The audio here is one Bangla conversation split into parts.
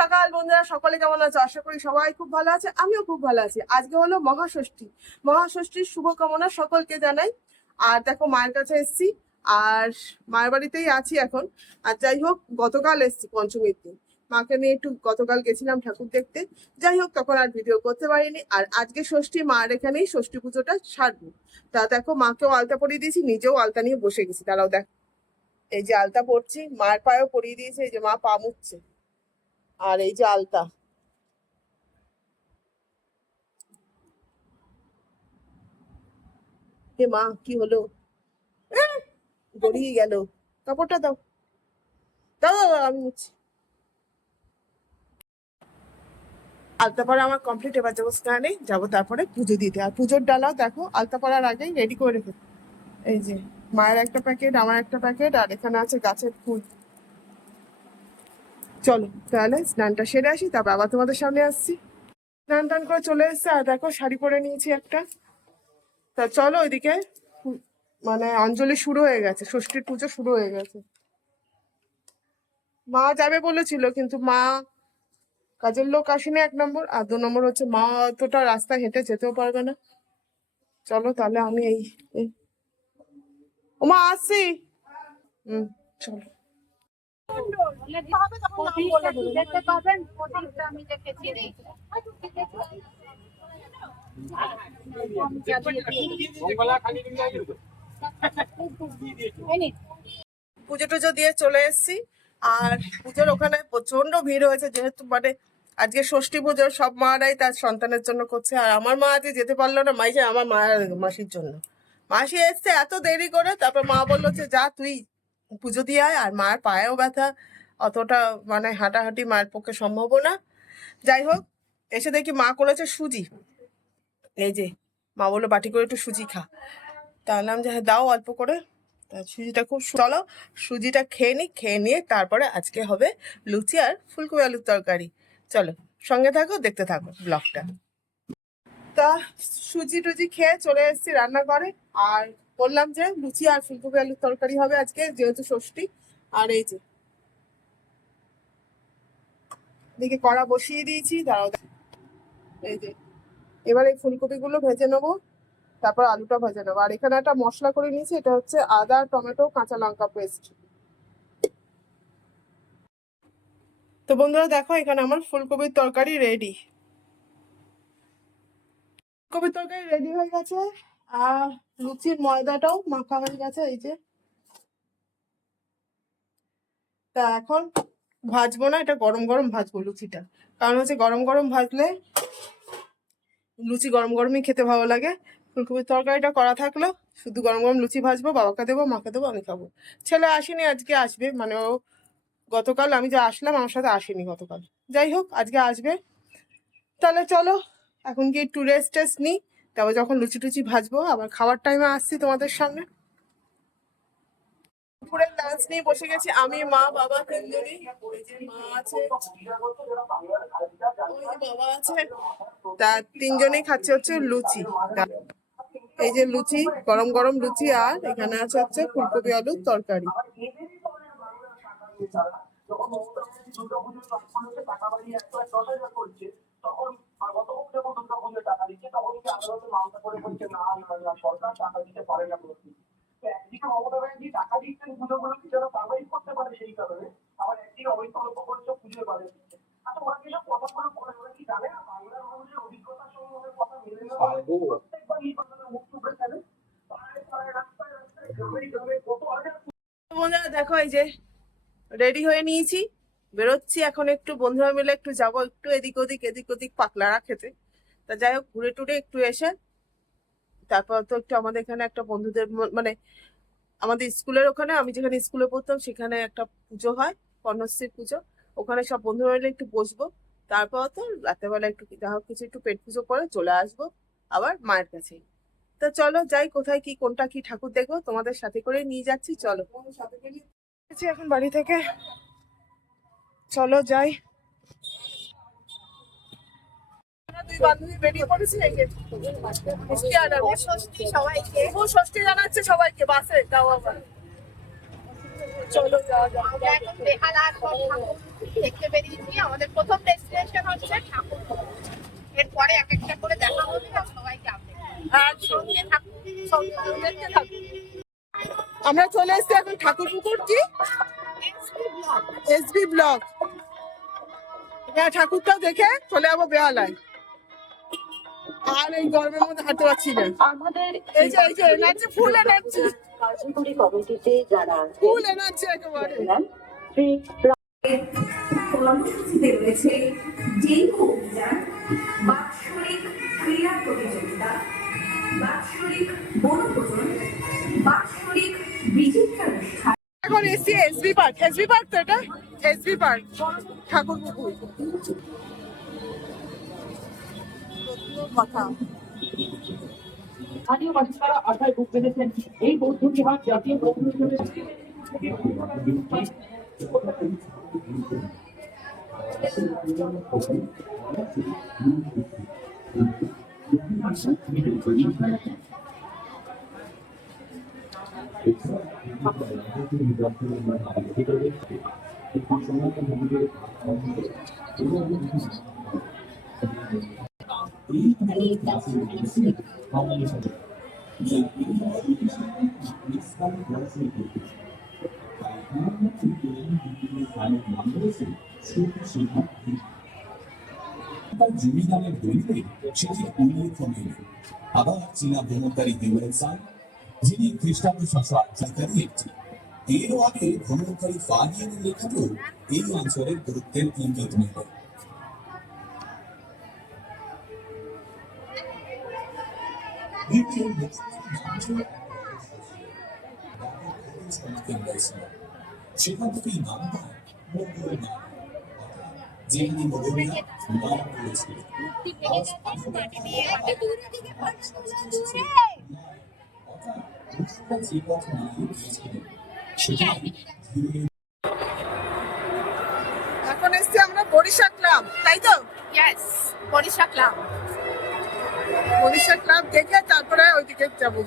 সকাল বন্ধুরা, সকলে কেমন আছো? আশা করি সবাই খুব ভালো আছে, আমিও খুব ভালো আছি। আজকে হলো মহাষষ্ঠী। মহাষষ্ঠীর শুভকামনা সকলকে জানাই। আর দেখো মায়ের কাছে এসেছি, আর মায়ের বাড়িতেই আছি এখন। আর যাই হোক, গতকাল এসেছি পঞ্চমীর দিন, মাকে নিয়ে একটু গতকাল গেছিলাম ঠাকুর দেখতে। যাই হোক, তখন আর ভিডিও করতে পারিনি। আর আজকে ষষ্ঠী, মার এখানেই ষষ্ঠী পুজোটা সারবো। তা দেখো, মাকেও আলতা পরিয়ে দিয়েছি, নিজেও আলতা নিয়ে বসে গেছি। তারাও দেখ, এই যে আলতা পরছি, মার পায়েও পরিয়ে দিয়েছে, এই যে মা পা মুছছে। আর এই যে আলতা, হে মা কি হলো? গড়িয়ে গেল, কাপড়টা দাও, দাও দাও দাও, আমি মুছছি। আলতা পরা আমার কমপ্লিট, এবার যাবো স্নানে, যাবো তারপরে পুজো দিতে। আর পুজোর ডালাও দেখো আলতা পরার আগেই রেডি করে রেখে। এই যে মায়ের একটা প্যাকেট, আমার একটা প্যাকেট, আর এখানে আছে গাছের ফুল। চলো তাহলে স্নানটা সেরে আসি, তারপর আবার তোমাদের সামনে আসছি। স্নান টান করে চলে এসছে, আর দেখো শাড়ি পরে নিয়েছি একটা। তা চলো ওইদিকে, মানে অঞ্জলি শুরু হয়ে গেছে, ষষ্ঠীর পুজো শুরু হয়ে গেছে। মা যাবে বলেছিল, কিন্তু মা কাজের লোক আসেনি, 1 নম্বর। আর 2 নম্বর হচ্ছে মা অতটা রাস্তা হেঁটে যেতেও পারবে না। চলো তাহলে আমি এই ওমা আসছি। চলো। পুজো টুজো দিয়ে চলে এসেছি। আর পুজোর ওখানে প্রচন্ড ভিড় হয়েছে, যেহেতু মানে আজকে ষষ্ঠী পুজো, সব মারাই তার সন্তানের জন্য করছে। আর আমার মা আজকে যেতে পারলো না, মাইছে আমার মাসির জন্য। মাসি এসছে এত দেরি করে, তারপর মা বললো যে যা তুই পুজো দিয়ে আয়। আর মার পায়েও ব্যথা, অতটা মানে হাঁটাহাঁটি মায়ের পক্ষে সম্ভব না। যাই হোক, এসে দেখি মা করেছে সুজি। এই যে মা বললো বাটি করে একটু সুজি খা। তাহলে যে হ্যাঁ দাও অল্প করে। সুজিটা খুব চলো সুজিটা খেয়ে নিই, খেয়ে নিয়ে তারপরে আজকে হবে লুচি আর ফুলকপি আলুর তরকারি। চলো সঙ্গে থাকো, দেখতে থাকো ব্লগটা। তা সুজি টুজি খেয়ে চলে এসেছি রান্নাঘরে। আর বললাম যে লুচি আর ফুলকপি আলুর তরকারি হবে আজকে, যেহেতু ষষ্ঠী। আর এই যে এদিকে কড়া বসিয়ে দিয়েছি, দাঁড়াও। এই যে এবার এই ফুলকপিগুলো ভেজে নেবো, তারপর আলুটা ভেজে নেবো। আর এখানে একটা মশলা করে নিয়েছি, এটা হচ্ছে আদা, টমেটো, কাঁচা লঙ্কা পেস্ট। তো বন্ধুরা দেখো, এখানে আমার ফুলকপির তরকারি রেডি। ফুলকপির তরকারি রেডি হয়ে গেছে। আর লুচির ময়দাটাও মাখা হয়ে গেছে, এই যে। তা এখন ভাজবো না, এটা গরম গরম ভাজবো লুচিটা। কারণ হচ্ছে গরম গরম ভাজলে লুচি গরম গরমই খেতে ভালো লাগে। ফুলকপির তরকারিটা করা থাকলো, শুধু গরম গরম লুচি ভাজবো, বাবাকে দেবো, মাকে দেবো, আমি খাবো। ছেলে আসেনি, আজকে আসবে। মানে ও গতকাল আমি যে আসলাম, আমার সাথে আসেনি গতকাল। যাই হোক, আজকে আসবে। তাহলে চলো এখন কি একটু রেস্ট টেস্ট নিই, তারপর যখন লুচি টুচি ভাজবো আবার খাওয়ার টাইমে আসছি তোমাদের সামনে। দুপুরের লাঞ্চ নিয়ে বসে গেছি, আমি, মা, বাবা তিনজনই। ওই যে মা আছে, ওই যে বাবা আছে। তা তিনজনেই খাচ্ছে হচ্ছে লুচি। এই যে লুচি, গরম গরম লুচি, আর এখানে আছে হচ্ছে ফুলকপি আলুর তরকারি। বন্ধুরা দেখো, এই যে রেডি হয়ে নিয়েছি, বেরোচ্ছি এখন। একটু বন্ধুরা মিলে একটু যাবো, একটু এদিক ওদিক এদিক ওদিক পাকলাড়া খেতে। তা যাই হোক, ঘুরে টুরে একটু এসে তারপর তো একটু আমাদের এখানে একটা বন্ধুদের মানে আমাদের স্কুলের ওখানে, আমি যেখানে স্কুলে পড়তাম সেখানে একটা পুজো হয়, কর্ণশ্রী পুজো। ওখানে সব বন্ধুরা মিলে একটু বসবো। তারপর তো রাতেরবেলা একটু যা হোক কিছু একটু পেট পুজো করে চলে আসবো আবার মায়ের কাছে। তা চলো যাই, কোথায় কি কোনটা কি ঠাকুর দেখবো তোমাদের সাথে করে নিয়ে যাচ্ছি। চলো সাথে করে নিয়ে এখন বাড়ি থেকে, চলো যাই। দুই বান্ধবী বেরিয়ে পড়েছি, এই যে মিষ্টি আর আমি। সবাইকে ষষ্ঠী জানাচ্ছে সবাইকে, বাসে যাওয়া। চলো যাওয়া যাক। দেখতে বেরিয়েছি। আমাদের প্রথম ডেস্টিনেশন হচ্ছে ঠাকুরপুকুর। এরপরে এক একটা করে দেখা হবে আর সবাইকে আপডেট। আর সঙ্গে থাকুন, সঙ্গে দেখতে থাকুন। আমরা চলে এসেছি এখন ঠাকুরপুকুর, কি এসবি ব্লক। ঠাকুরটাও দেখে চলে যাবো বেহালায়। আর এই গরমের মধ্যে হাঁটতে পারছি না। এই যে এনার্জি, ফুল এনার্জি, কার্যকরী কমিটিতে যারা ফুল এনার্জি একেবারে। কর্মসূচিতে রয়েছে ডেঙ্গু অভিযান, বাৎসরিক ক্রীড়া প্রতিযোগিতা, বাৎসরিক বনভোজন, বাৎসরিক বিচিত্রানুষ্ঠান। এখন এসছি এসবি পার্ক। এসবি পার্ক তো এটা, এসবি পার্ক ঠাকুরপুকুর। কথা স্থানীয় বাসিন্দারা আশায় বুক বেঁধেছেন এই বৌদ্ধ বিহার জাতীয় বৌদ্ধ হিসেবে জমিদারের দলিলে সেটির উল্লেখ নেই। আবার চীনা ভ্রমণকারী হিউয়েনসাং, যিনি খ্রিস্টাব্দ 648 একটি, এরও আগে ভ্রমণকারী ফাহিয়েনের লেখাতেও এই অঞ্চলের গুরুত্বের ইঙ্গিত মেলে। সেখান থেকেই নাম পায় মঙ্গল নাম, যেখানে মোগলরা নাম করেছিল। যে পথ নিয়ে গিয়েছিলেন সেটা এখন এসছি আমরা বরিশা ক্লাব, তাই তো? Yes, Barisha club. Barisha club দেখে তারপরে ওইদিকে যাবো।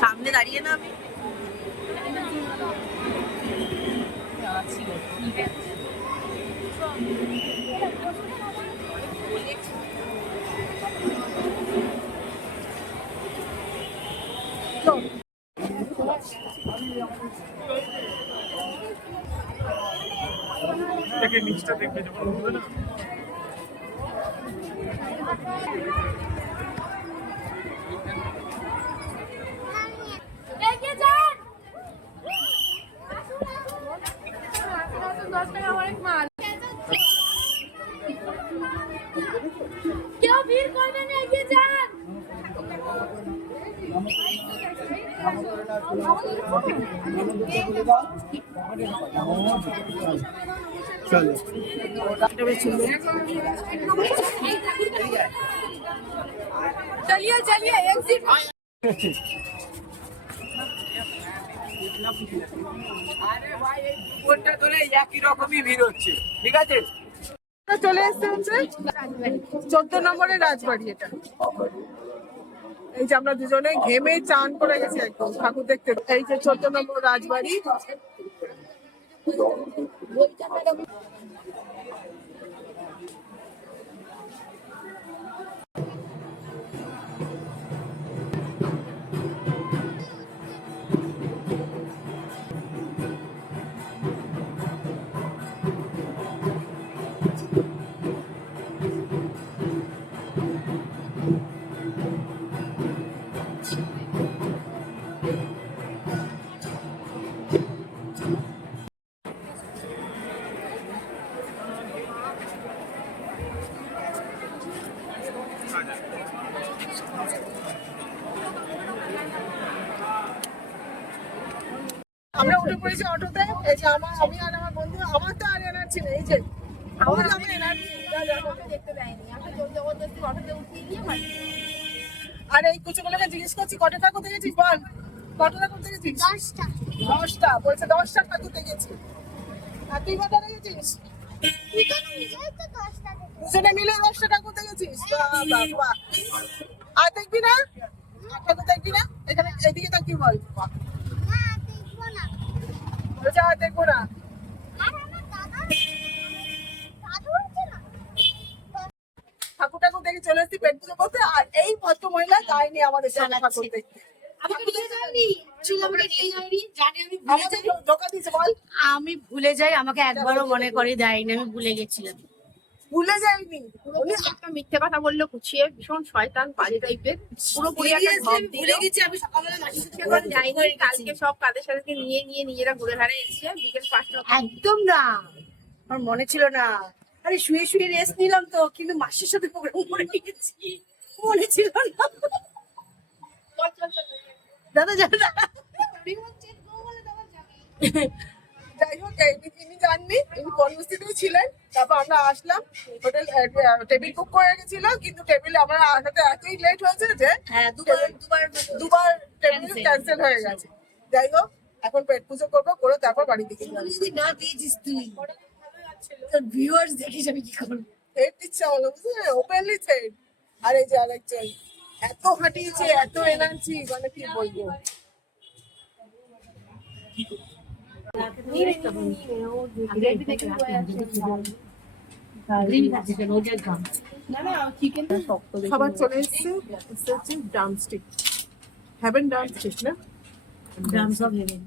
সামনে দাঁড়িয়ে না আমি নিচটা দেখবে যখন হবে না। কেউ ভিড় করবেন না, এগিয়ে যান। चलिए चलिए एग्जिट। আরে ভাই এই কোনটা ধরে একই রকমই ভিড় হচ্ছে, ঠিক আছে? চলে এসছে হচ্ছে 14 নম্বরের রাজবাড়ি। এটা এই যে আমরা দুজনে ঘেমে চান করে গেছি একদম ঠাকুর দেখতে। এই যে 14 নম্বর রাজবাড়ি। আমরা উঠে পড়েছি অটোতে। এই যে আমি আর আমার বন্ধু, আমার তো আর এনার্জি নেই, এই যে আমার এনার্জি। আমাকে দেখতে দেয়নি, আমরা জোর জবরদস্তি অটোতে উঠিয়ে দিয়ে বাড়ি। আর এই কুচুগুলোকে জিজ্ঞেস করছি কটা ঠাকুর দেখেছিস, বল কটা ঠাকুর দেখেছিস? 10টা বলছে, 10টা ঠাকুর দেখেছি। আর তুই কটা দেখেছিস? দুজনে মিলে 10টা ঠাকুর দেখেছিস? বাহ, বাহ। আর দেখবি না? আর ঠাকুর দেখবি না? এখানে এদিকে তাকিয়ে বল। বলছে আর দেখবো না। ঠাকুর দেখে চলে এসেছি পেট পুজো করতে। আর এই ভদ্র মহিলা যায়নি আমাদের সাথে ঠাকুর দেখতে। আমাকে নিয়ে যায়নি, চুল আমাকে নিয়ে যায়নি, জানি আমি ভুলে আমাদের যাই। ধোকা দিয়েছে, বল। আমি ভুলে যাই, আমাকে একবারও মনে করে দেয়নি, আমি ভুলে গেছিলাম। ভুলে যায়নি উনি একটা মিথ্যে কথা বললো কুচিয়ে, ভীষণ শয়তান বাজে টাইপের, পুরোপুরি একটা ভাব দিল। ভুলে গেছি, আমি সকালবেলা মাসির সাথে এখন যাইনি, কালকে সব কাদের সাথে নিয়ে নিজেরা ঘুরে ঘাড়ে এসছে বিকেল 5টা। একদম না, আমার মনে ছিল না। আরে শুয়ে শুয়ে রেস্ট নিলাম তো, কিন্তু মাসির সাথে প্রোগ্রাম করে গেছি, মনে ছিল না। দাদা জানা যাই হোক, ইনি জাননি, ইনি কর্মস্থিতেই ছিলেন। তারপর আমরা আসলাম, হোটেল টেবিল বুক করে গেছিল, কিন্তু টেবিলে আমরা আসাতে এতই লেট হয়েছে যে হ্যাঁ, দুবার টেবিল ক্যান্সেল হয়ে গেছে। যাই হোক, এখন পেট পুজো করবো, করে তারপর বাড়ি দিকে যাবো। যদি না দিয়েছিস তুই, তোর ভিউয়ার্স দেখিস আমি কি করবো। হেড দিচ্ছে আমাকে, বুঝলি, ওপেনলি হেড। আর এই যে আরেকজন এত হাঁটিয়েছে, এত এনার্জি, মানে কি বলবো। খাবার চলে এসছে, হচ্ছে ড্রামস্টিক, হ্যাভেন ড্রামস্টিক না, ড্রামস অফ হেভেন।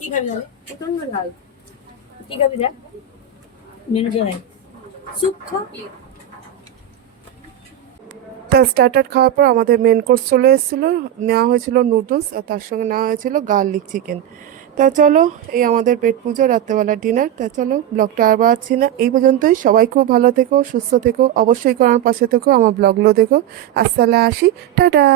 কি খাবি দাদা? প্রচন্ড ঝাল। কি খাবি দেখ, মেনুটা দেখ। স্যুপ খা। তা স্টার্টার খাওয়ার পর আমাদের মেন কোর্স চলে এসেছিলো। নেওয়া হয়েছিল নুডলস, আর তার সঙ্গে নেওয়া হয়েছিল গার্লিক চিকেন। তা চলো, এই আমাদের পেট পুজো, রাত্রেবেলা ডিনার। তা চলো, ব্লগটা আর বাড়াচ্ছি না, এই পর্যন্তই। সবাই খুব ভালো থেকো, সুস্থ থেকো, অবশ্যই করার পাশে থেকো, আমার ব্লগগুলো দেখো। আসসালাম, আসি, টাটা।